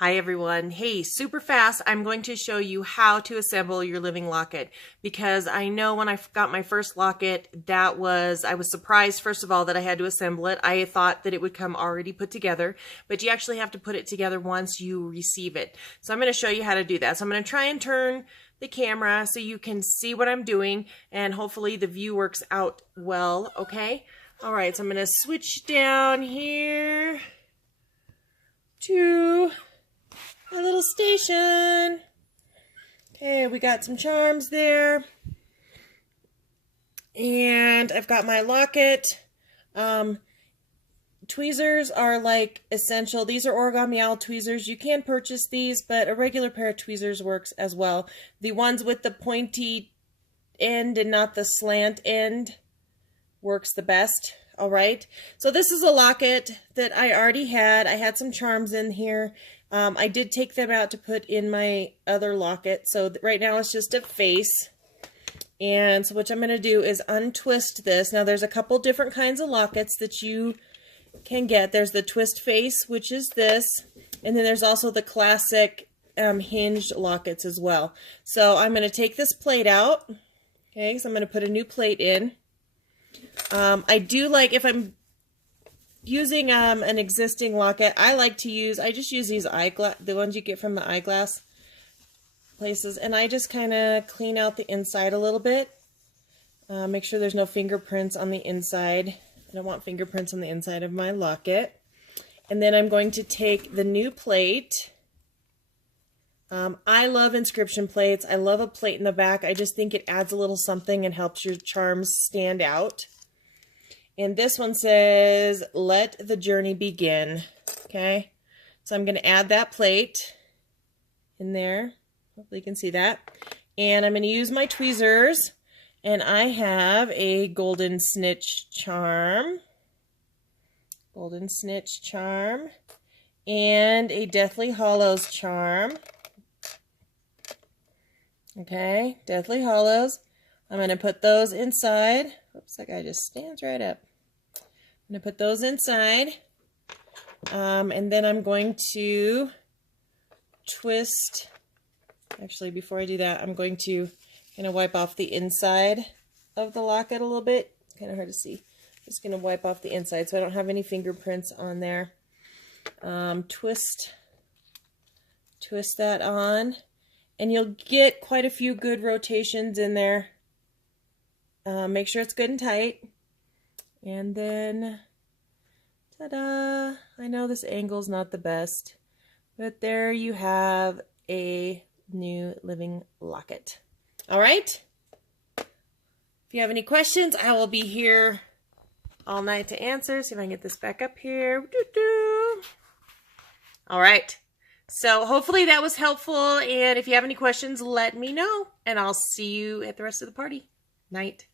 Hi everyone. Hey, super fast, I'm going to show you how to assemble your living locket, because I know when I got my first locket, I was surprised first of all that I had to assemble it. I thought that it would come already put together, but you actually have to put it together once you receive it. So I'm going to show you how to do that. So I'm going to try and turn the camera so you can see what I'm doing, and hopefully the view works out well, okay? All right, so I'm going to switch down here to my little station. Okay, we got some charms there. And I've got my locket. Tweezers are like essential. These are origami owl tweezers. You can purchase these, but a regular pair of tweezers works as well. The ones with the pointy end and not the slant end works the best. All right, so this is a locket that I already had. I had some charms in here. I did take them out to put in my other locket. So right now it's just a face. And so what I'm going to do is untwist this. Now there's a couple different kinds of lockets that you can get. There's the twist face, which is this. And then there's also the classic hinged lockets as well. So I'm going to take this plate out. Okay, so I'm going to put a new plate in. I do like, if I'm using an existing locket, I just use these the ones you get from the eyeglass places, and I just kind of clean out the inside a little bit. Make sure there's no fingerprints on the inside. I don't want fingerprints on the inside of my locket. And then I'm going to take the new plate. I love inscription plates. I love a plate in the back. I just think it adds a little something and helps your charms stand out. And this one says, "Let the journey begin." Okay, so I'm going to add that plate in there. Hopefully you can see that. And I'm going to use my tweezers. And I have a golden snitch charm. Golden snitch charm. And a Deathly Hallows charm. Okay, Deathly Hallows. I'm going to put those inside. Oops, that guy just stands right up. I'm going to put those inside. And then I'm going to twist. Actually, before I do that, I'm going to kind of wipe off the inside of the locket a little bit. It's kind of hard to see. Just going to wipe off the inside so I don't have any fingerprints on there. Twist that on. And you'll get quite a few good rotations in there. Make sure it's good and tight. And then, ta-da! I know this angle's not the best, but there you have a new living locket. All right? If you have any questions, I will be here all night to answer. See if I can get this back up here. Doo-doo. All right. So hopefully that was helpful, and if you have any questions, let me know, and I'll see you at the rest of the party. Night.